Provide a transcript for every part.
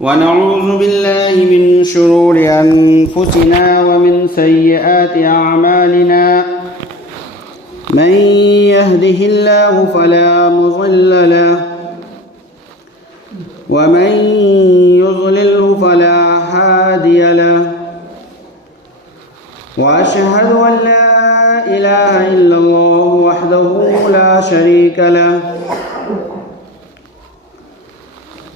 ونعوذ بالله من شرور أنفسنا ومن سيئات أعمالنا من يهده الله فلا مضل له ومن يضلله فلا هادي له وأشهد أن لا إله إلا الله وحده لا شريك له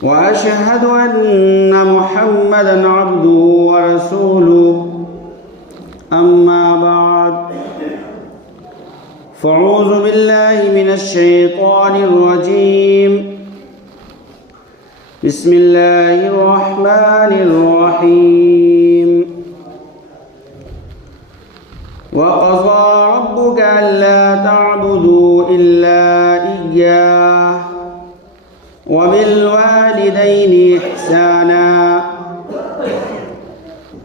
وأشهد أن محمدًا عبده ورسوله أما بعد فأعوذ بالله من الشيطان الرجيم بسم الله الرحمن الرحيم وقضى ربك ألا تعبدوا إلا إياه وبالوالدين إحسانا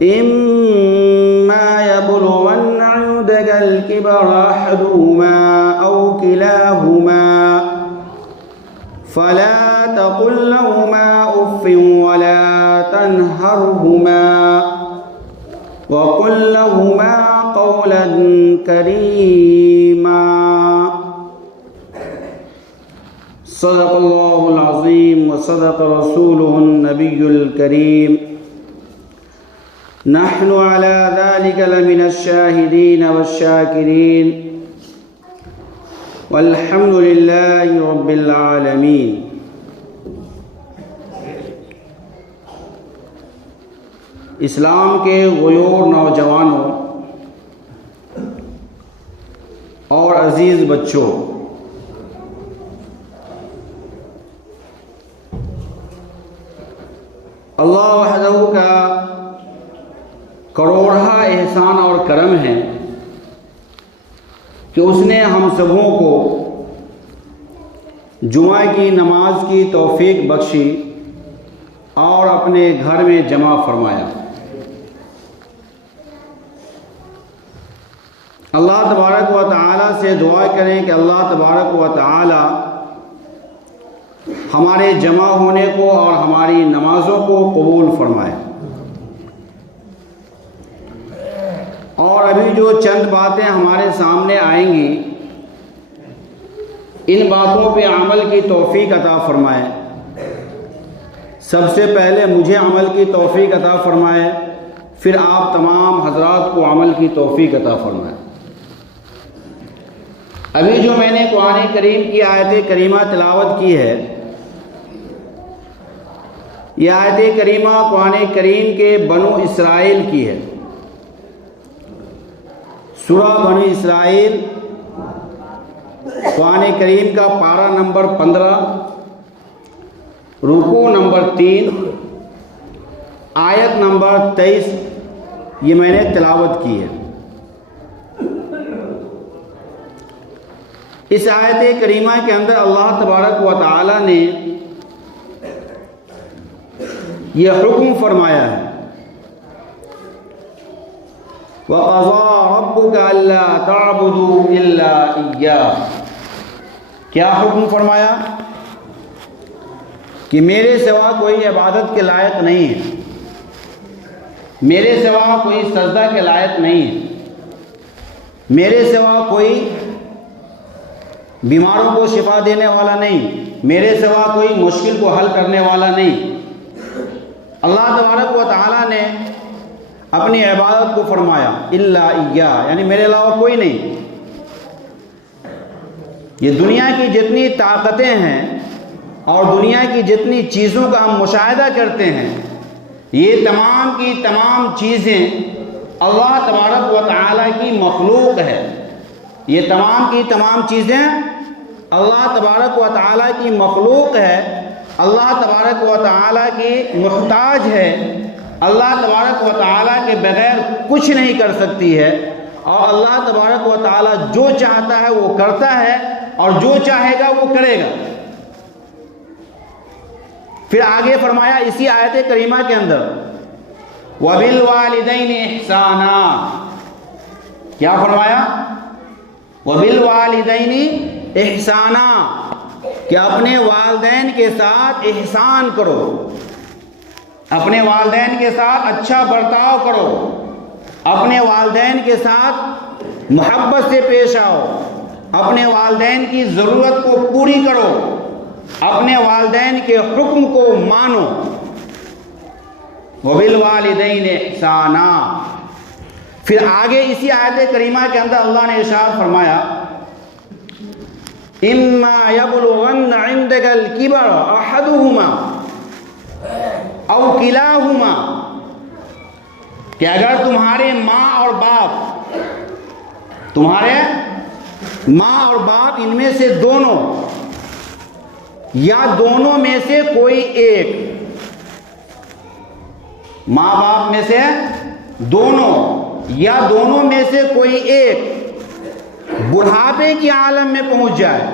إما يبلغن عندك الكبر أحدهما أو كلاهما فلا تقل لهما أف ولا تنهرهما وقل لهما قولا كريما صدق الله العظيم وصدق رسوله النبي الكريم نحن على ذلك لمن الشاهدين والشاكرين والحمد لله رب العالمين. اسلام کے غیور نوجوانوں اور عزیز بچوں، اللہ وحدہ کا کروڑا احسان اور کرم ہے کہ اس نے ہم سبوں کو جمعہ کی نماز کی توفیق بخشی اور اپنے گھر میں جمع فرمایا۔ اللہ تبارک و تعالی سے دعا کریں کہ اللہ تبارک و تعالی ہمارے جمع ہونے کو اور ہماری نمازوں کو قبول فرمائے۔ اور ابھی جو چند باتیں ہمارے سامنے آئیں گی، ان باتوں پہ عمل کی توفیق عطا فرمائے۔ سب سے پہلے مجھے عمل کی توفیق عطا فرمائے، پھر آپ تمام حضرات کو عمل کی توفیق عطا فرمائے۔ ابھی جو میں نے قرآن کریم کی آیت کریمہ تلاوت کی ہے، یہ آیت کریمہ قرآن کریم کے بنو اسرائیل کی ہے۔ سورہ بنو اسرائیل قرآن کریم کا پارہ نمبر 15، رکوع نمبر 3، آیت نمبر 23 یہ میں نے تلاوت کی ہے۔ اس آیت کریمہ کے اندر اللہ تبارک و تعالی نے یہ حکم فرمایا ہے، وَقَضَى رَبُّكَ أَلَّا تَعْبُدُوا إِلَّا إِيَّاهُ۔ کیا حکم فرمایا؟ کہ میرے سوا کوئی عبادت کے لائق نہیں ہے، میرے سوا کوئی سجدہ کے لائق نہیں ہے، میرے سوا کوئی بیماروں کو شفا دینے والا نہیں، میرے سوا کوئی مشکل کو حل کرنے والا نہیں۔ اللہ تبارک و تعالیٰ نے اپنی عبادت کو فرمایا الا ایاہ، یعنی میرے علاوہ کوئی نہیں۔ یہ دنیا کی جتنی طاقتیں ہیں اور دنیا کی جتنی چیزوں کا ہم مشاہدہ کرتے ہیں، یہ تمام کی تمام چیزیں اللہ تبارک و تعالیٰ کی مخلوق ہے۔ یہ تمام کی تمام چیزیں اللہ تبارک و تعالیٰ کی مخلوق ہے، اللہ تبارک و تعالیٰ کی محتاج ہے، اللہ تبارک و تعالیٰ کے بغیر کچھ نہیں کر سکتی ہے، اور اللہ تبارک و تعالیٰ جو چاہتا ہے وہ کرتا ہے اور جو چاہے گا وہ کرے گا۔ پھر آگے فرمایا اسی آیت کریمہ کے اندر وَبِالْوَالِدَيْنِ إِحْسَانًا، کیا فرمایا؟ وَبِالْوَالِدَيْنِ إِحْسَانًا، کہ اپنے والدین کے ساتھ احسان کرو۔ اپنے والدین کے ساتھ اچھا برتاؤ کرو، اپنے والدین کے ساتھ محبت سے پیش آؤ، اپنے والدین کی ضرورت کو پوری کرو، اپنے والدین کے حکم کو مانو۔ وَبِالْوَالِدَيْنِ إِحْسَانًا۔ پھر آگے اسی آیت کریمہ کے اندر اللہ نے ارشاد فرمایا إِمَّا يَبْلُغَنَّ عِنْدَكَ الْكِبَرَ أَحَدُهُمَا أَوْ كِلَاهُمَا، کہ اگر تمہارے ماں اور باپ ان میں سے دونوں یا دونوں میں سے کوئی ایک، ماں باپ میں سے دونوں یا دونوں میں سے کوئی ایک بڑھاپے کی عالم میں پہنچ جائے،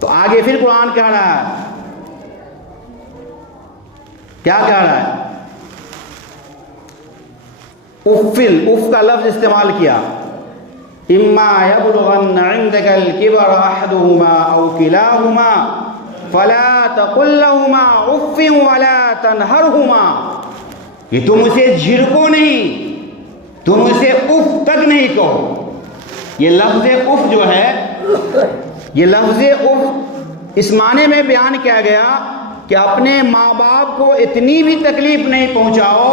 تو آگے پھر قرآن کہہ رہا ہے، کیا کہہ رہا ہے؟ اف کا لفظ استعمال کیا، اما یبلغن عندک الکبر احدهما او کلاهما فلا تقل لهما اف ولا تنہرهما، یہ تم اسے جھڑکو نہیں، تم اسے اف تک نہیں کہو۔ یہ لفظ اف جو ہے، یہ لفظ اف اس معنی میں بیان کیا گیا کہ اپنے ماں باپ کو اتنی بھی تکلیف نہیں پہنچاؤ،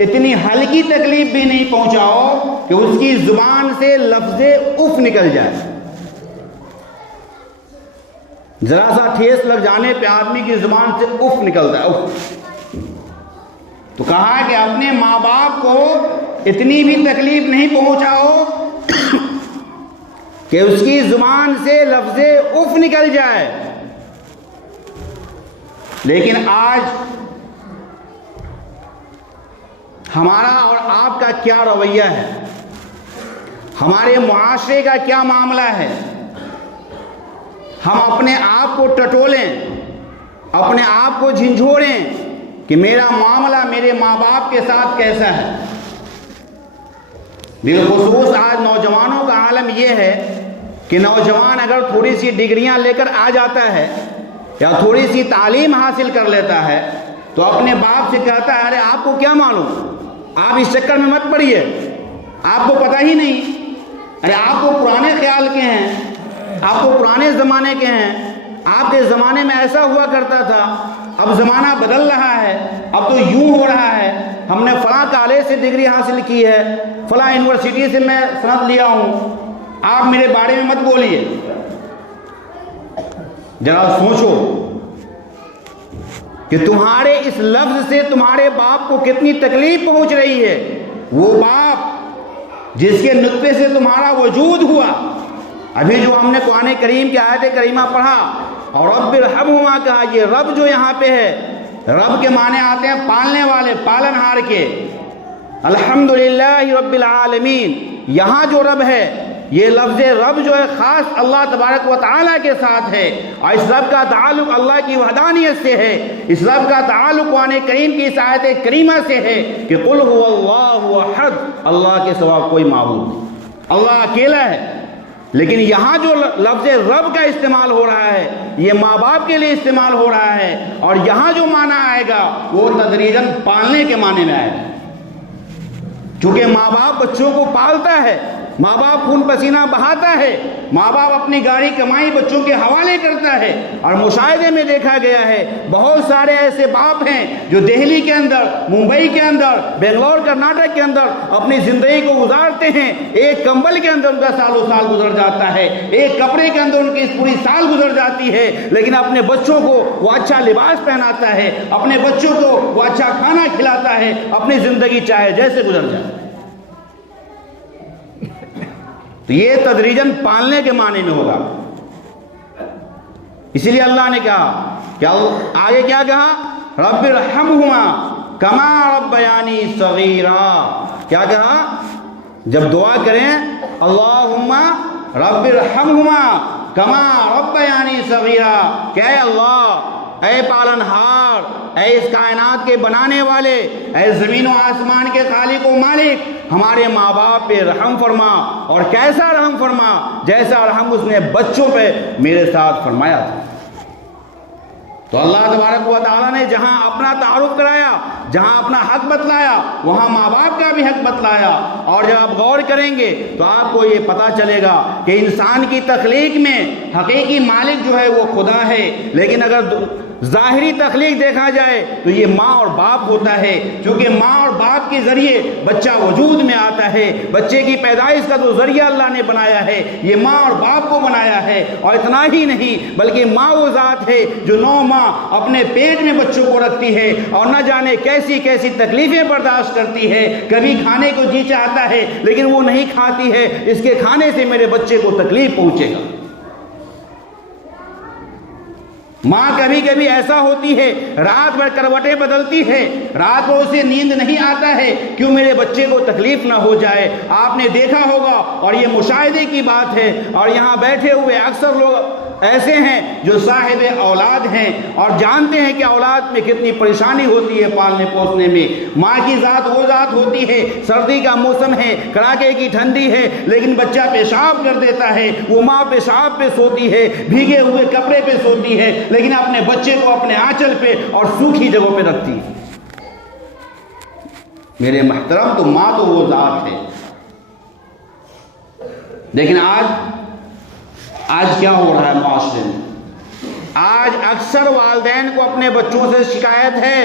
اتنی ہلکی تکلیف بھی نہیں پہنچاؤ کہ اس کی زبان سے لفظ اف نکل جائے۔ ذرا سا ٹھیس لگ جانے پہ آدمی کی زبان سے اف نکلتا ہے، اف۔ تو کہا کہ اپنے ماں باپ کو اتنی بھی تکلیف نہیں پہنچاؤ کہ اس کی زبان سے لفظ اف نکل جائے۔ لیکن آج ہمارا اور آپ کا کیا رویہ ہے، ہمارے معاشرے کا کیا معاملہ ہے؟ ہم اپنے آپ کو ٹٹولیں، اپنے آپ کو جھنجھوڑیں کہ میرا معاملہ میرے ماں باپ کے ساتھ کیسا ہے۔ بالخصوص آج نوجوانوں کا عالم یہ ہے کہ نوجوان اگر تھوڑی سی ڈگریاں لے کر آ جاتا ہے یا تھوڑی سی تعلیم حاصل کر لیتا ہے تو اپنے باپ سے کہتا ہے، ارے آپ کو کیا معلوم، آپ اس چکر میں مت پڑیے، آپ کو پتہ ہی نہیں، ارے آپ کو پرانے خیال کے ہیں، آپ کو پرانے زمانے کے ہیں، آپ کے زمانے میں ایسا ہوا کرتا تھا، اب زمانہ بدل رہا ہے، اب تو یوں ہو رہا ہے، ہم نے فلاں کالج سے ڈگری حاصل کی ہے، فلاں یونیورسٹی سے میں سند لیا ہوں، آپ میرے بارے میں مت بولیے۔ ذرا سوچو کہ تمہارے اس لفظ سے تمہارے باپ کو کتنی تکلیف پہنچ رہی ہے۔ وہ باپ جس کے نطفے سے تمہارا وجود ہوا، ابھی جو ہم نے قرآن کریم کی آیت کریمہ پڑھا اور رب ارحمہما کہا، یہ رب جو یہاں پہ ہے، رب کے معنی آتے ہیں پالنے والے، پالن ہار کے۔ الحمدللہ رب العالمین، یہاں جو رب ہے، یہ لفظ رب جو ہے خاص اللہ تبارک و تعالیٰ کے ساتھ ہے، اور اس رب کا تعلق اللہ کی وحدانیت سے ہے، اس رب کا تعلق قرآن کریم کی اس آیت کریمہ سے ہے کہ قل هو اللہ احد، اللہ کے سوا کوئی معبود نہیں، اللہ اکیلا ہے۔ لیکن یہاں جو لفظ رب کا استعمال ہو رہا ہے یہ ماں باپ کے لیے استعمال ہو رہا ہے، اور یہاں جو معنی آئے گا وہ تدریجاً پالنے کے معنی میں آئے گا، چونکہ ماں باپ بچوں کو پالتا ہے، ماں باپ خون پسینہ بہاتا ہے، ماں باپ اپنی گاڑی کمائی بچوں کے حوالے کرتا ہے۔ اور مشاہدے میں دیکھا گیا ہے بہت سارے ایسے باپ ہیں جو دہلی کے اندر، ممبئی کے اندر، بنگلور کرناٹک کے اندر اپنی زندگی کو گزارتے ہیں، ایک کمبل کے اندر ان کا سالوں سال گزر جاتا ہے، ایک کپڑے کے اندر ان کی پوری سال گزر جاتی ہے، لیکن اپنے بچوں کو وہ اچھا لباس پہناتا ہے، اپنے بچوں کو وہ اچھا کھانا کھلاتا ہے، اپنی زندگی چاہے جیسے گزر جائے۔ تو یہ تدریجاً پالنے کے معنی میں ہوگا۔ اسی لیے اللہ نے کہا کہ آگے کیا کہا، رب ارحمہما کما ربیانی صغیرا، کیا کہا؟ جب دعا کریں اللہم رب ارحمہما کما ربیانی صغیرا، کہ اے اللہ، اے پالنہار، اے اس کائنات کے بنانے والے، اے زمین و آسمان کے خالق و مالک، ہمارے ماں باپ پہ رحم فرما، اور کیسا رحم فرما؟ جیسا رحم اس نے بچوں پہ میرے ساتھ فرمایا تھا۔ تو اللہ تبارک و تعالیٰ نے جہاں اپنا تعارف کرایا، جہاں اپنا حق بتلایا، وہاں ماں باپ کا بھی حق بتلایا۔ اور جب آپ غور کریں گے تو آپ کو یہ پتہ چلے گا کہ انسان کی تخلیق میں حقیقی مالک جو ہے وہ خدا ہے، لیکن اگر ظاہری تخلیق دیکھا جائے تو یہ ماں اور باپ ہوتا ہے، کیونکہ ماں اور باپ کے ذریعے بچہ وجود میں آتا ہے۔ بچے کی پیدائش کا جو ذریعہ اللہ نے بنایا ہے یہ ماں اور باپ کو بنایا ہے۔ اور اتنا ہی نہیں بلکہ ماں وہ ذات ہے جو 9 ماہ اپنے پیٹ میں بچوں کو رکھتی ہے اور نہ جانے کیسی کیسی تکلیفیں برداشت کرتی ہے۔ کبھی کھانے کو جی چاہتا ہے لیکن وہ نہیں کھاتی ہے، اس کے کھانے سے میرے بچے کو تکلیف پہنچے گا۔ ماں کبھی کبھی ایسا ہوتی ہے رات بھر کروٹیں بدلتی ہے، رات کو اسے نیند نہیں آتا ہے، کیوں میرے بچے کو تکلیف نہ ہو جائے۔ آپ نے دیکھا ہوگا اور یہ مشاہدے کی بات ہے، اور یہاں بیٹھے ہوئے اکثر لوگ ایسے ہیں جو صاحب اولاد ہیں اور جانتے ہیں کہ اولاد میں کتنی پریشانی ہوتی ہے پالنے پوسنے میں۔ ماں کی ذات وہ ذات ہوتی ہے، سردی کا موسم ہے، کڑاکے کی ٹھنڈی ہے، لیکن بچہ پیشاب کر دیتا ہے، وہ ماں پیشاب پہ سوتی ہے، بھیگے ہوئے کپڑے پہ سوتی ہے، لیکن اپنے بچے کو اپنے آنچل پہ اور سوکھی جگہوں پہ رکھتی ہے۔ میرے محترم، تو ماں تو وہ ذات ہے۔ لیکن آج کیا ہو رہا ہے معاشرے میں؟ آج اکثر والدین کو اپنے بچوں سے شکایت ہے۔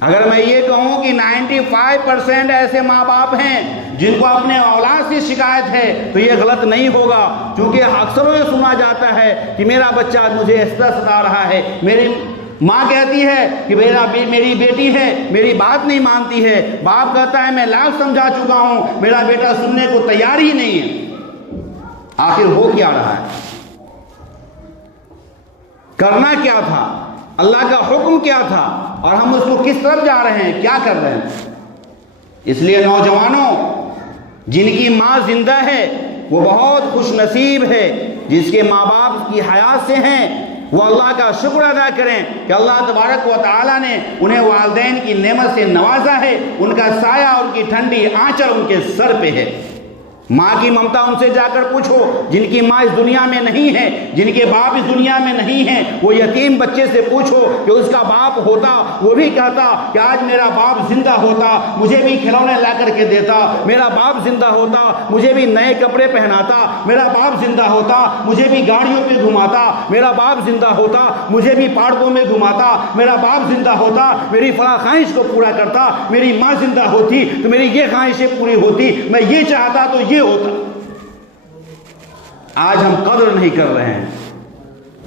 اگر میں یہ کہوں کہ 95% ایسے ماں باپ ہیں جن کو اپنے اولاد سے شکایت ہے تو یہ غلط نہیں ہوگا، کیونکہ اکثر یہ سنا جاتا ہے کہ میرا بچہ مجھے اس طرح ستا رہا ہے، میری ماں کہتی ہے کہ میری بیٹی ہے میری بات نہیں مانتی ہے، باپ کہتا ہے میں لاکھ سمجھا چکا ہوں میرا بیٹا سننے کو تیار ہی نہیں ہے۔ آخر ہو کیا رہا ہے؟ کرنا کیا تھا؟ اللہ کا حکم کیا تھا؟ اور ہم اس کو کس طرف جا رہے ہیں؟ کیا کر رہے ہیں؟ اس لیے نوجوانوں، جن کی ماں زندہ ہے وہ بہت خوش نصیب ہے، جس کے ماں باپ کی حیات سے ہیں وہ اللہ کا شکر ادا کریں کہ اللہ تبارک و تعالیٰ نے انہیں والدین کی نعمت سے نوازا ہے، ان کا سایہ، ان کی ٹھنڈی آنچل ان کے سر پہ ہے۔ ماں کی ممتا ان سے جا کر پوچھو جن کی ماں اس دنیا میں نہیں ہے، جن کے باپ اس دنیا میں نہیں ہیں، وہ یتیم بچے سے پوچھو کہ اس کا باپ ہوتا وہ بھی کہتا کہ آج میرا باپ زندہ ہوتا مجھے بھی کھلونے لا کر کے دیتا، میرا باپ زندہ ہوتا مجھے بھی نئے کپڑے پہناتا، میرا باپ زندہ ہوتا مجھے بھی گاڑیوں پہ گھماتا، میرا باپ زندہ ہوتا مجھے بھی پارکوں میں گھماتا، میرا باپ زندہ ہوتا میری فلاں خواہش کو پورا کرتا، میری ماں زندہ ہوتی تو میری یہ خواہشیں پوری ہوتی، میں یہ چاہتا تو یہ ہوتا۔ آج ہم قدر نہیں کر رہے ہیں،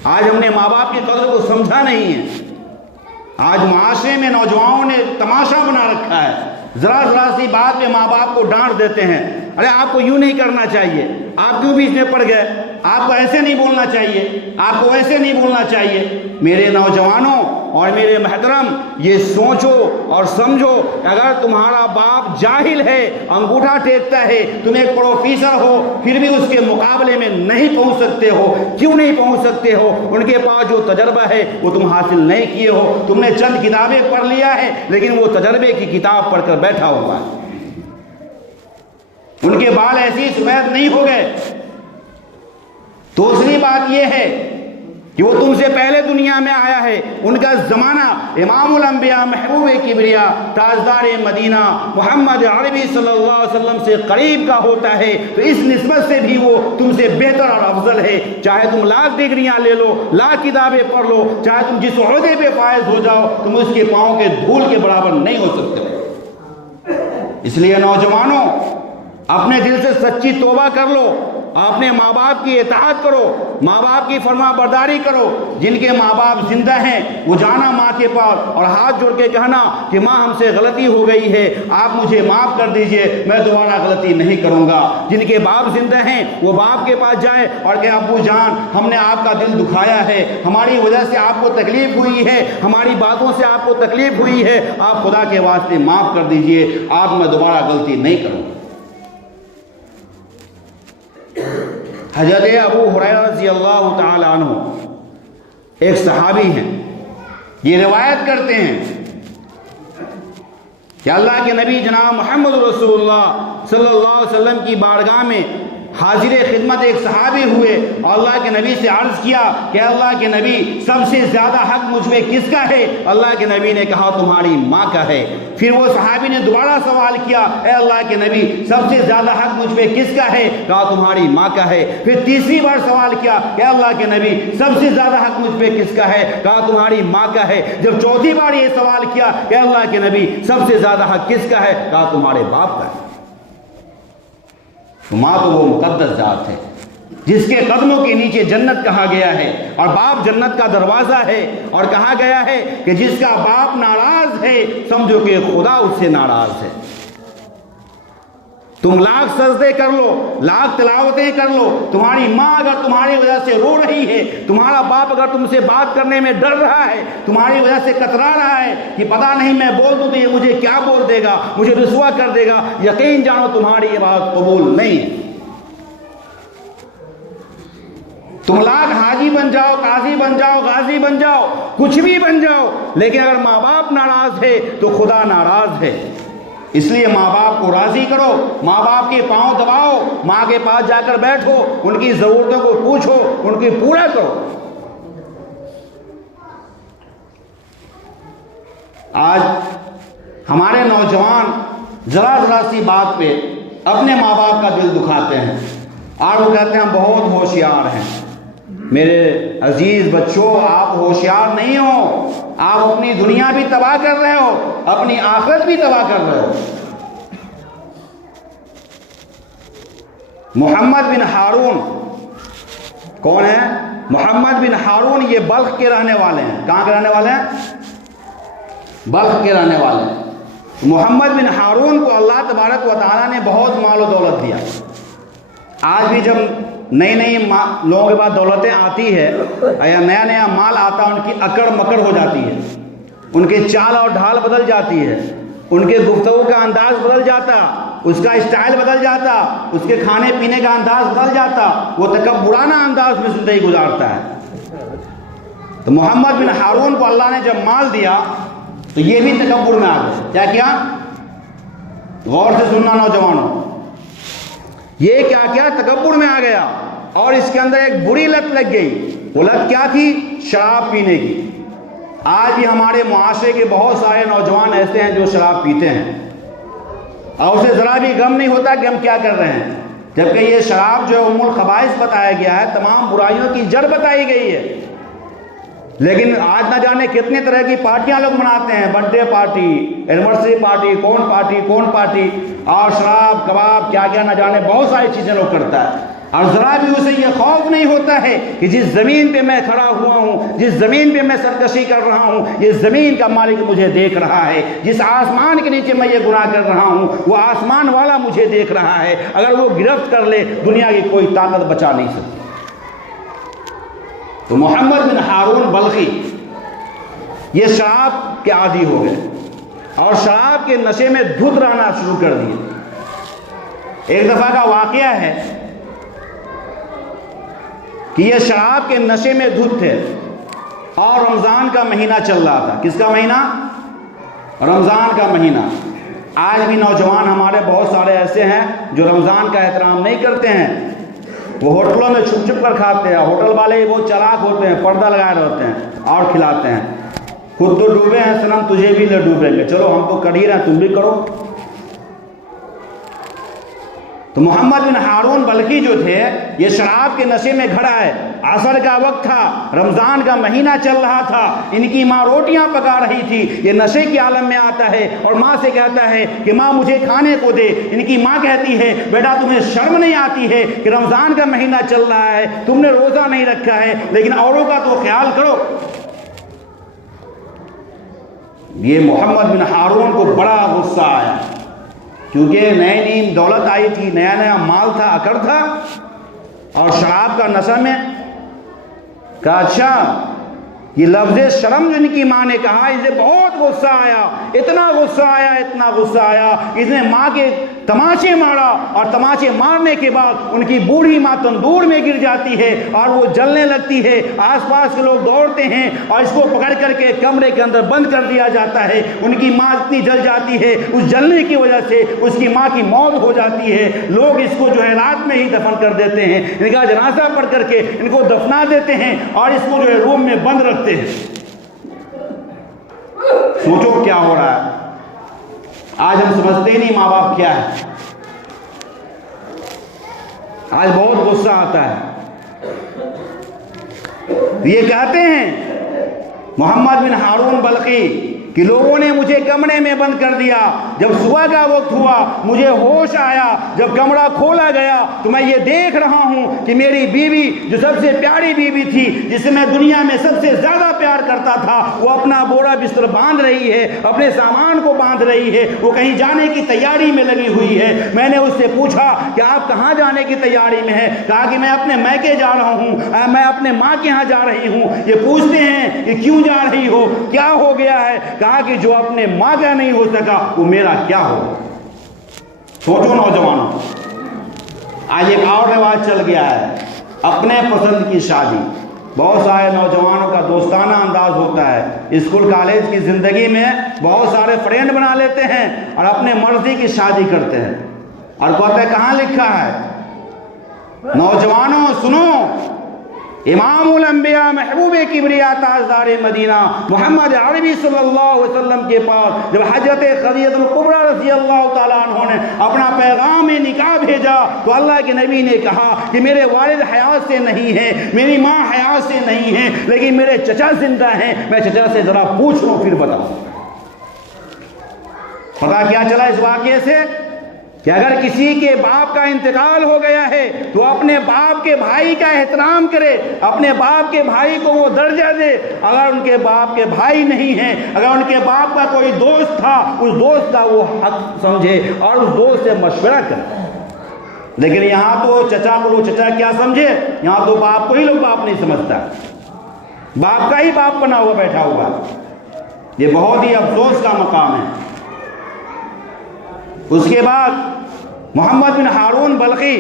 آج ہم نے ماں باپ کی قدر کو سمجھا نہیں ہے۔ آج معاشرے میں نوجوانوں نے تماشا بنا رکھا ہے، ذرا ذرا سی بات پہ ماں باپ کو ڈانٹ دیتے ہیں، ارے آپ کو یوں نہیں کرنا چاہیے، آپ کیوں بیچ میں پڑ گئے، آپ کو ایسے نہیں بولنا چاہیے، آپ کو ویسے نہیں بولنا چاہیے۔ میرے نوجوانوں اور میرے محترم، یہ سوچو اور سمجھو، اگر تمہارا باپ جاہل ہے، انگوٹھا ٹیکتا ہے، تم ایک پروفیسر ہو، پھر بھی اس کے مقابلے میں نہیں پہنچ سکتے ہو، کیوں نہیں پہنچ سکتے ہو؟ ان کے پاس جو تجربہ ہے وہ تم حاصل نہیں کیے ہو، تم نے چند کتابیں پڑھ لیا ہے لیکن وہ تجربے کی کتاب پڑھ کر بیٹھا ہوا ہے۔ ان کے بال ایسی سفید نہیں ہو گئے۔ دوسری بات یہ ہے کہ وہ تم سے پہلے دنیا میں آیا ہے، ان کا زمانہ امام الانبیاء محبوب کبریا تاجدار مدینہ محمد عربی صلی اللہ علیہ وسلم سے قریب کا ہوتا ہے، تو اس نسبت سے بھی وہ تم سے بہتر اور افضل ہے۔ چاہے تم لاکھ ڈگریاں لے لو، لاکھ کتابیں پڑھ لو، چاہے تم جس عہدے پہ فائز ہو جاؤ، تم اس کے پاؤں کے دھول کے برابر نہیں ہو سکتے۔ اس لیے نوجوانوں، اپنے دل سے سچی توبہ کر لو، اپنے ماں باپ کی اطاعت کرو، ماں باپ کی فرما برداری کرو۔ جن کے ماں باپ زندہ ہیں وہ جانا ماں کے پاس اور ہاتھ جوڑ کے کہنا کہ ماں ہم سے غلطی ہو گئی ہے، آپ مجھے معاف کر دیجئے، میں دوبارہ غلطی نہیں کروں گا۔ جن کے باپ زندہ ہیں وہ باپ کے پاس جائیں اور کہ ابو جان ہم نے آپ کا دل دکھایا ہے، ہماری وجہ سے آپ کو تکلیف ہوئی ہے، ہماری باتوں سے آپ کو تکلیف ہوئی ہے، آپ خدا کے واسطے معاف کر دیجئے، آپ میں دوبارہ غلطی نہیں کروں گا۔ حضرت ابو ہریرہ رضی اللہ تعالی عنہ ایک صحابی ہیں، یہ روایت کرتے ہیں کہ اللہ کے نبی جناب محمد رسول اللہ صلی اللہ علیہ وسلم کی بارگاہ میں حاضر خدمت ایک صحابی ہوئے اور اللہ کے نبی سے عرض کیا کہ اللہ کے نبی سب سے زیادہ حق مجھ پہ کس کا ہے؟ اللہ کے نبی نے کہا تمہاری ماں کا ہے۔ پھر وہ صحابی نے دوبارہ سوال کیا اے اللہ کے نبی سب سے زیادہ حق مجھ پہ کس کا ہے؟ کہا تمہاری ماں کا ہے۔ پھر تیسری بار سوال کیا اے اللہ کے نبی سب سے زیادہ حق مجھ پہ کس کا ہے؟ کہا تمہاری ماں کا ہے۔ جب چوتھی بار یہ سوال کیا کہ اللہ کے نبی سب سے زیادہ حق کس کا ہے؟ کہا تمہارے باپ کا ہے۔ ماں تو وہ مقدس ذات ہے جس کے قدموں کے نیچے جنت کہا گیا ہے، اور باپ جنت کا دروازہ ہے، اور کہا گیا ہے کہ جس کا باپ ناراض ہے سمجھو کہ خدا اس سے ناراض ہے۔ تم لاکھ سجدے کر لو، لاکھ تلاوتیں کر لو، تمہاری ماں اگر تمہاری وجہ سے رو رہی ہے، تمہارا باپ اگر تم سے بات کرنے میں ڈر رہا ہے، تمہاری وجہ سے کترا رہا ہے کہ پتہ نہیں میں بول دوں تو یہ مجھے کیا بول دے گا، مجھے رسوا کر دے گا، یقین جانو تمہاری یہ بات قبول نہیں ہے۔ تم لاکھ حاجی بن جاؤ، قاضی بن جاؤ، غازی بن جاؤ، کچھ بھی بن جاؤ، لیکن اگر ماں باپ ناراض ہے تو خدا ناراض ہے۔ اس لیے ماں باپ کو راضی کرو، ماں باپ کے پاؤں دباؤ، ماں کے پاس جا کر بیٹھو، ان کی ضرورتوں کو پوچھو، ان کی پورا کرو۔ آج ہمارے نوجوان ذرا ذرا سی بات پہ اپنے ماں باپ کا دل دکھاتے ہیں اور وہ کہتے ہیں ہم بہت ہوشیار ہیں۔ میرے عزیز بچوں، آپ ہوشیار نہیں ہو، آپ اپنی دنیا بھی تباہ کر رہے ہو، اپنی آخرت بھی تباہ کر رہے ہو۔ محمد بن ہارون کون ہے؟ محمد بن ہارون یہ بلخ کے رہنے والے ہیں۔ کہاں کے رہنے والے ہیں؟ بلخ کے رہنے والے ہیں۔ محمد بن ہارون کو اللہ تبارک و تعالیٰ نے بہت مال و دولت دیا۔ آج بھی جب نئی نئی لوگوں کے پاس دولتیں آتی ہے یا نیا نیا مال آتا ہے، ان کی اکڑ مکڑ ہو جاتی ہے، ان کے چال اور ڈھال بدل جاتی ہے، ان کے گفتگو کا انداز بدل جاتا، اس کا اسٹائل بدل جاتا، اس کے کھانے پینے کا انداز بدل جاتا، وہ تکبرانہ انداز میں زندگی گزارتا ہے۔ تو محمد بن ہارون کو اللہ نے جب مال دیا تو یہ بھی تکبر میں آ گئے۔ کیا کیا؟ غور سے سننا نوجوانوں، یہ کیا کیا؟ تکبر میں آ گیا، اور اس کے اندر ایک بری لت لگ گئی۔ وہ لت کیا تھی؟ شراب پینے کی۔ آج بھی ہمارے معاشرے کے بہت سارے نوجوان ایسے ہیں جو شراب پیتے ہیں اور اسے ذرا بھی غم نہیں ہوتا کہ ہم کیا کر رہے ہیں، جبکہ یہ شراب جو ام الخبائث بتایا گیا ہے، تمام برائیوں کی جڑ بتائی گئی ہے۔ لیکن آج نہ جانے کتنے طرح کی پارٹیاں لوگ مناتے ہیں، birth day party, anniversary party, کون پارٹی، اور شراب کباب کیا کیا نہ جانے بہت ساری چیزیں لوگ کرتا ہے، اور ذرا بھی اسے یہ خوف نہیں ہوتا ہے کہ جس زمین پہ میں کھڑا ہوا ہوں، جس زمین پہ میں سرکشی کر رہا ہوں، یہ زمین کا مالک مجھے دیکھ رہا ہے، جس آسمان کے نیچے میں یہ گناہ کر رہا ہوں وہ آسمان والا مجھے دیکھ رہا ہے، اگر وہ گرفت کر لے دنیا کی کوئی طاقت بچا نہیں سکتی۔ تو محمد بن ہارون بلخی یہ شراب کے عادی ہو گئے اور شراب کے نشے میں دھت رہنا شروع کر دیے۔ ایک دفعہ کا واقعہ ہے کہ یہ شراب کے نشے میں دھت تھے اور رمضان کا مہینہ چل رہا تھا۔ کس کا مہینہ؟ رمضان کا مہینہ۔ آج بھی نوجوان ہمارے بہت سارے ایسے ہیں جو رمضان کا احترام نہیں کرتے ہیں، وہ ہوٹلوں میں چھپ چھپ کر کھاتے ہیں، ہوٹل والے بہت چلاک ہوتے ہیں، پردہ لگائے رہتے ہیں اور کھلاتے ہیں۔ خود تو ڈوبے ہیں صنم تجھے بھی لے ڈوبیں گے، چلو ہم تو کر ہی رہے ہیں تم بھی کرو۔ تو محمد بن ہارون بلخی جو تھے یہ شراب کے نشے میں گھڑا ہے، عصر کا وقت تھا، رمضان کا مہینہ چل رہا تھا، ان کی ماں روٹیاں پکا رہی تھی، یہ نشے کے عالم میں آتا ہے اور ماں سے کہتا ہے کہ ماں مجھے کھانے کو دے۔ ان کی ماں کہتی ہے بیٹا تمہیں شرم نہیں آتی ہے کہ رمضان کا مہینہ چل رہا ہے، تم نے روزہ نہیں رکھا ہے لیکن اوروں کا تو خیال کرو۔ یہ محمد بن ہارون کو بڑا غصہ آیا، کیونکہ نئی نئی دولت آئی تھی، نیا نیا مال تھا، اکڑ تھا، اور شراب کا نشہ میں کہا اچھا یہ لفظ شرم جو ان کی ماں نے کہا، اسے بہت غصہ آیا، اتنا غصہ آیا، اتنا غصہ آیا، اس نے ماں کے تماچے مارا اور تماچے مارنے کے بعد ان کی بوڑھی ماں تندور میں گر جاتی ہے اور وہ جلنے لگتی ہے. آس پاس کے لوگ دوڑتے ہیں اور اس کو پکڑ کر کے کمرے کے اندر بند کر دیا جاتا ہے. ان کی ماں اتنی جل جاتی ہے, اس جلنے کی وجہ سے اس کی ماں کی موت ہو جاتی ہے. لوگ اس کو جو ہے رات میں ہی دفن کر دیتے ہیں, ان کا جنازہ پڑھ کر کے ان کو دفنا دیتے ہیں اور اس کو جو ہے روم میں بند رکھتے ہیں. سوچو کیا ہو رہا ہے. آج ہم سمجھتے ہی نہیں ماں باپ کیا ہے. آج بہت غصہ آتا ہے. یہ کہتے ہیں محمد بن ہارون بلخی کہ لوگوں نے مجھے کمرے میں بند کر دیا. جب صبح کا وقت ہوا مجھے ہوش آیا, جب کمرہ کھولا گیا تو میں یہ دیکھ رہا ہوں کہ میری بیوی جو سب سے پیاری بیوی تھی, جسے میں دنیا میں سب سے زیادہ پیار کرتا تھا, وہ اپنا بوڑا بستر باندھ رہی ہے, اپنے سامان کو باندھ رہی ہے, وہ کہیں جانے کی تیاری میں لگی ہوئی ہے. میں نے اس سے پوچھا کہ آپ کہاں جانے کی تیاری میں ہے؟ کہا کہ میں اپنے میکے جا رہا ہوں, میں اپنے ماں کے یہاں جا رہی ہوں. یہ پوچھتے ہیں کہ کیوں جا رہی ہو, کیا ہو گیا ہے؟ کہا کہ جو اپنے ماں کا نہیں ہو سکا وہ میرا کیا ہو. سوچو نوجوانوں, آج ایک اور رواج چل گیا ہے, اپنے پسند کی شادی. بہت سارے نوجوانوں کا دوستانہ انداز ہوتا ہے. اسکول کالج کی زندگی میں بہت سارے فرینڈ بنا لیتے ہیں اور اپنے مرضی کی شادی کرتے ہیں اور کہتے ہیں کہاں لکھا ہے. نوجوانوں سنو, امام الانبیاء محبوب کبریا تاجدار مدینہ محمد عربی صلی اللہ علیہ وسلم کے پاس جب حضرت خدیجہ الکبریٰ رضی اللہ تعالیٰ عنہ نے اپنا پیغام نکاح بھیجا تو اللہ کے نبی نے کہا کہ میرے والد حیات سے نہیں ہیں, میری ماں حیات سے نہیں ہیں, لیکن میرے چچا زندہ ہیں. میں چچا سے ذرا پوچھ لوں پھر بتاؤں. پتا کیا چلا اس واقعے سے کہ اگر کسی کے باپ کا انتقال ہو گیا ہے تو اپنے باپ کے بھائی کا احترام کرے, اپنے باپ کے بھائی کو وہ درجہ دے. اگر ان کے باپ کے بھائی نہیں ہیں, اگر ان کے باپ کا کوئی دوست تھا, اس دوست کا وہ حق سمجھے اور اس دوست سے مشورہ کرے. لیکن یہاں تو چچا کو چچا کیا سمجھے, یہاں تو باپ کو ہی لوگ باپ نہیں سمجھتا, باپ کا ہی باپ بنا ہوا بیٹھا ہوا. یہ بہت ہی افسوس کا مقام ہے. اس کے بعد محمد بن ہارون بلخی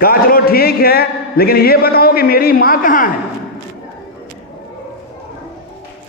کہا چلو ٹھیک ہے, لیکن یہ بتاؤ کہ میری ماں کہاں ہے.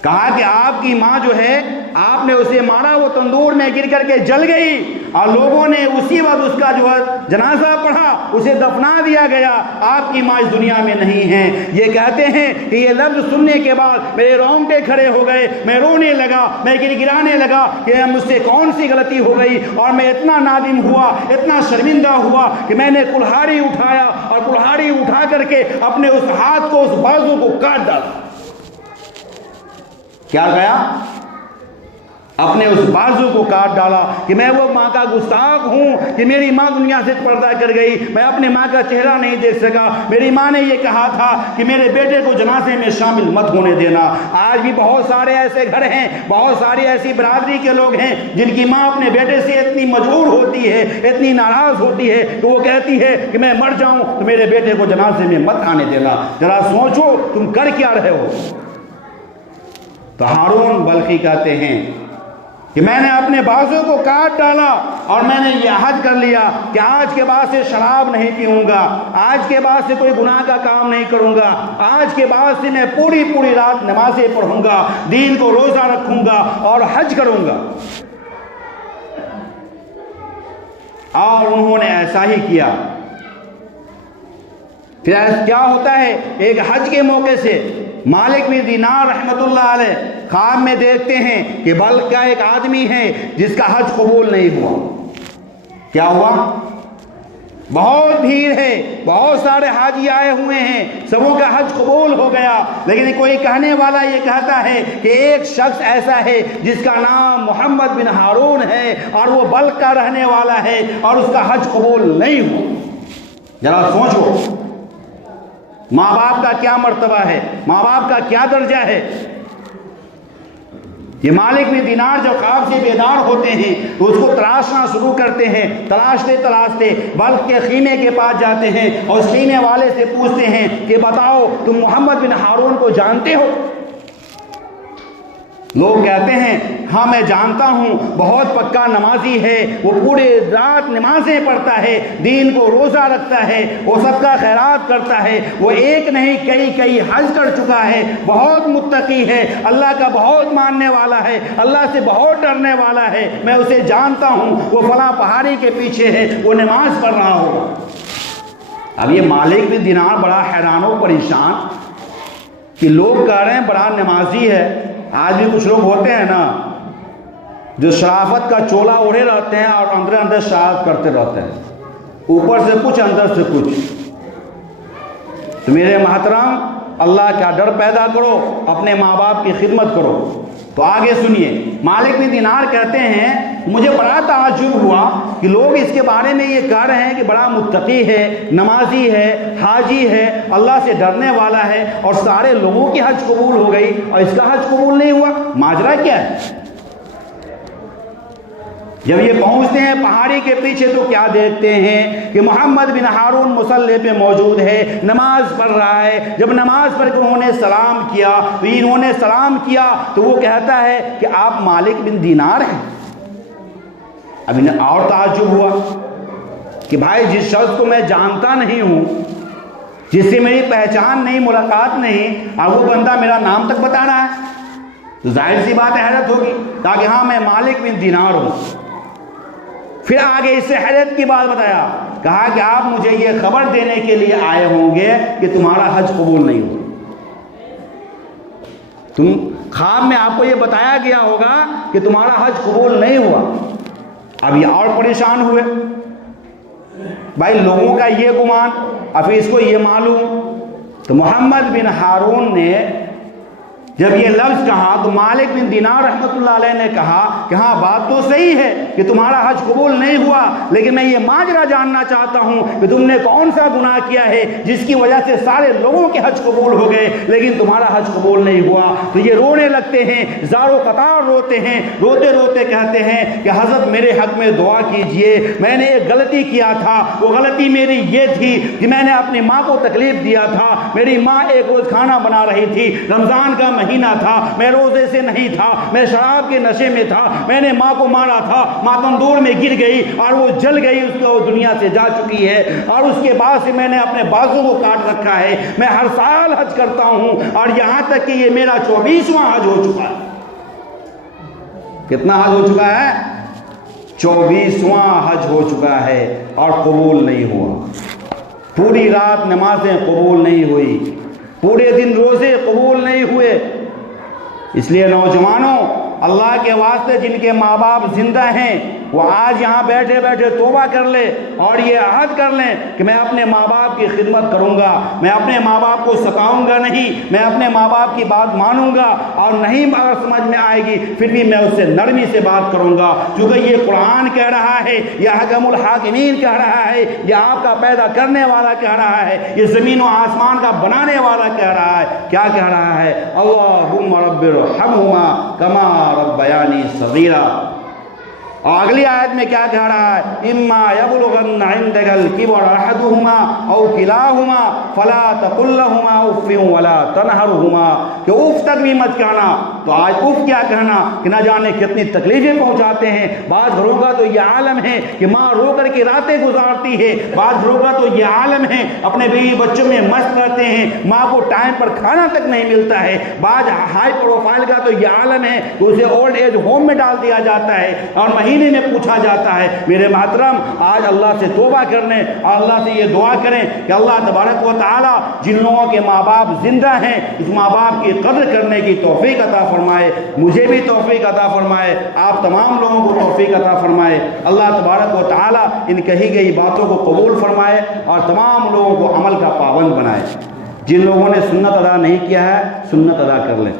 کہا کہ آپ کی ماں جو ہے, آپ نے اسے مارا, وہ تندور میں گر کر کے جل گئی اور لوگوں نے اسی وقت اس کا جو ہے جنازہ پڑھا, اسے دفنا دیا گیا. آپ کی ماں اس دنیا میں نہیں ہے. یہ کہتے ہیں کہ یہ لفظ سننے کے بعد میرے رونگٹے کھڑے ہو گئے, میں رونے لگا, میں گڑگڑانے لگا کہ مجھ سے کون سی غلطی ہو گئی, اور میں اتنا نادم ہوا, اتنا شرمندہ ہوا کہ میں نے کلہاڑی اٹھایا اور کلہاڑی اٹھا کر کے اپنے اس ہاتھ کو, اس بازو کو کاٹ ڈالا. کیا گیا؟ اپنے اس بازو کو کاٹ ڈالا کہ میں وہ ماں کا گستاخ ہوں کہ میری ماں دنیا سے پردہ کر گئی, میں اپنے ماں کا چہرہ نہیں دیکھ سکا. میری ماں نے یہ کہا تھا کہ میرے بیٹے کو جنازے میں شامل مت ہونے دینا. آج بھی بہت سارے ایسے گھر ہیں, بہت ساری ایسی برادری کے لوگ ہیں جن کی ماں اپنے بیٹے سے اتنی مجبور ہوتی ہے, اتنی ناراض ہوتی ہے کہ وہ کہتی ہے کہ میں مر جاؤں تو میرے بیٹے کو جنازے میں مت آنے دینا. ذرا سوچو تم کر کیا رہے ہو. تو ہارون بلخی کہتے ہیں کہ میں نے اپنے بازو کو کاٹ ڈالا اور میں نے یہ عہد کر لیا کہ آج کے بعد سے شراب نہیں پیوں گا, آج کے بعد سے کوئی گناہ کا کام نہیں کروں گا, آج کے بعد سے میں پوری رات نمازیں پڑھوں گا, دین کو روزہ رکھوں گا اور حج کروں گا. اور انہوں نے ایسا ہی کیا. پھر کیا ہوتا ہے, ایک حج کے موقع سے مالک بن دینار رحمت اللہ علیہ خواب میں دیکھتے ہیں کہ بلخ کا ایک آدمی ہے جس کا حج قبول نہیں ہوا. کیا ہوا؟ بہت بھیڑ ہے, بہت سارے حاجی آئے ہوئے ہیں, سبوں کا حج قبول ہو گیا, لیکن کوئی کہنے والا یہ کہتا ہے کہ ایک شخص ایسا ہے جس کا نام محمد بن ہارون ہے اور وہ بلخ کا رہنے والا ہے اور اس کا حج قبول نہیں ہوا. ذرا سوچو ماں باپ کا کیا مرتبہ ہے, ماں باپ کا کیا درجہ ہے. یہ مالک بن دینار جب خواب سے بیدار ہوتے ہیں تو اس کو تلاشنا شروع کرتے ہیں. تلاشتے بلخ کے خیمے کے پاس جاتے ہیں اور اس خیمے والے سے پوچھتے ہیں کہ بتاؤ تم محمد بن ہارون کو جانتے ہو؟ لوگ کہتے ہیں ہاں میں جانتا ہوں بہت پکا نمازی ہے، وہ پورے رات نمازیں پڑھتا ہے، دین کو روزہ رکھتا ہے، وہ سب کا خیرات کرتا ہے، وہ ایک نہیں کئی حج کر چکا ہے، بہت متقی ہے، اللہ کا بہت ماننے والا ہے، اللہ سے بہت ڈرنے والا ہے، میں اسے جانتا ہوں، وہ فلاں پہاڑی کے پیچھے ہے، وہ نماز پڑھ رہا ہوگا۔ اب یہ مالک بن دینار بڑا حیران و پریشان کہ لوگ کہہ رہے ہیں بڑا نمازی ہے۔ آج بھی کچھ لوگ ہوتے ہیں نا جو شرافت کا چولا اوڑھے رہتے ہیں اور اندر شرارت کرتے رہتے ہیں، اوپر سے کچھ اندر سے کچھ۔ تو میرے محترم، اللہ کا ڈر پیدا کرو، اپنے ماں باپ کی خدمت کرو۔ تو آگے سنیے، مالک بن دینار کہتے ہیں مجھے بڑا تعجب ہوا کہ لوگ اس کے بارے میں یہ کہہ رہے ہیں کہ بڑا متقی ہے، نمازی ہے، حاجی ہے، اللہ سے ڈرنے والا ہے، اور سارے لوگوں کی حج قبول ہو گئی اور اس کا حج قبول نہیں ہوا، ماجرا کیا ہے؟ جب یہ پہنچتے ہیں پہاڑی کے پیچھے تو کیا دیکھتے ہیں کہ محمد بن ہارون مصلی پہ موجود ہے، نماز پڑھ رہا ہے۔ جب نماز پڑھ کے انہوں نے سلام کیا تو انہوں نے سلام کیا تو وہ کہتا ہے کہ آپ مالک بن دینار ہیں۔ اب انہیں اور تعجب ہوا کہ بھائی جس شخص کو میں جانتا نہیں ہوں، جس سے میری پہچان نہیں، ملاقات نہیں، اور وہ بندہ میرا نام تک بتا رہا ہے، تو ظاہر سی بات حیرت ہوگی، کہا کہ ہاں میں مالک بن دینار ہوں۔ پھر آگے اس سے حیرت کی بات بتایا، کہا کہ آپ مجھے یہ خبر دینے کے لیے آئے ہوں گے کہ تمہارا حج قبول نہیں ہوا۔ تم خواب میں آپ کو یہ بتایا گیا ہوگا کہ تمہارا حج قبول نہیں ہوا۔ اب یہ اور پریشان ہوئے، بھائی لوگوں کا یہ گمان، اب اس کو یہ معلوم۔ تو محمد بن ہارون نے جب یہ لفظ کہا تو مالک بن دینار رحمۃ اللہ علیہ نے کہا کہ ہاں بات تو صحیح ہے کہ تمہارا حج قبول نہیں ہوا، لیکن میں یہ ماجرا جاننا چاہتا ہوں کہ تم نے کون سا گناہ کیا ہے جس کی وجہ سے سارے لوگوں کے حج قبول ہو گئے لیکن تمہارا حج قبول نہیں ہوا۔ تو یہ رونے لگتے ہیں، زار و قطار روتے ہیں، روتے روتے کہتے ہیں کہ حضرت میرے حق میں دعا کیجئے، میں نے ایک غلطی کیا تھا، وہ غلطی میری یہ تھی کہ میں نے اپنی ماں کو تکلیف دیا تھا۔ میری ماں ایک روز کھانا بنا رہی تھی، رمضان کا مہینہ تھا، میں روزے سے نہیں تھا، میں شراب کے نشے میں تھا، میں نے ماں کو مارا تھا، ماں تندور میں گر گئی اور وہ جل گئی، اس کو دنیا سے جا چکی ہے، اور اس کے بعد سے میں نے اپنے بازو کو کاٹ رکھا ہے۔ میں ہر سال حج کرتا ہوں اور یہاں تک کہ یہ میرا 24واں حج ہو چکا ہے۔ کتنا حج ہو چکا ہے؟ 24واں حج ہو چکا ہے اور قبول نہیں ہوا۔ پوری رات نمازیں قبول نہیں ہوئی، پورے دن روزے قبول نہیں ہوئے۔ اس لیے نوجوانوں، اللہ کے واسطے جن کے ماں باپ زندہ ہیں وہ آج یہاں بیٹھے بیٹھے توبہ کر لے اور یہ عہد کر لیں کہ میں اپنے ماں باپ کی خدمت کروں گا، میں اپنے ماں باپ کو ستاؤں گا نہیں، میں اپنے ماں باپ کی بات مانوں گا، اور نہیں اگر سمجھ میں آئے گی پھر بھی میں اس سے نرمی سے بات کروں گا، کیونکہ یہ قرآن کہہ رہا ہے، یہ حکم الحاکمین کہہ رہا ہے، یہ آپ کا پیدا کرنے والا کہہ رہا ہے، یہ زمین و آسمان کا بنانے والا کہہ رہا ہے۔ کیا کہہ رہا ہے؟ اللہم رب ارحمہما کما ربیانی صغیرا۔ اور اگلی آیت میں کیا کہہ رہا ہے؟ اما یبلغن عندک الکبر احدہما او کلاہما فلا تقل لہما اف ولا تنہرہما، کہ اف تک بھی مت کہنا۔ تو آج اف کیا کہنا کہ نہ جانے کتنی تکلیفیں پہنچاتے ہیں۔ بعض گھروں کا تو یہ عالم ہے کہ ماں رو کر کے راتیں گزارتی ہے، بعض گھروں کا تو یہ عالم ہے اپنے بیوی بچوں میں مست رہتے ہیں، ماں کو ٹائم پر کھانا تک نہیں ملتا ہے۔ بعض ہائی پروفائل کا تو یہ عالم ہے کہ اسے اولڈ ایج ہوم میں ڈال دیا جاتا ہے اور مہینے میں پوچھا جاتا ہے۔ میرے محترم، آج اللہ سے توبہ کرنے اور اللہ سے یہ دعا کریں کہ اللہ تبارک و تعالی جن لوگوں کے ماں باپ زندہ ہیں اس ماں باپ کی قدر کرنے کی توفیق عطا فرمائے، مجھے بھی توفیق عطا فرمائے، آپ تمام لوگوں کو توفیق عطا فرمائے۔ اللہ تبارک و تعالی ان کہی گئی باتوں کو قبول فرمائے اور تمام لوگوں کو عمل کا پابند بنائے۔ جن لوگوں نے سنت ادا نہیں کیا ہے سنت ادا کر لیں۔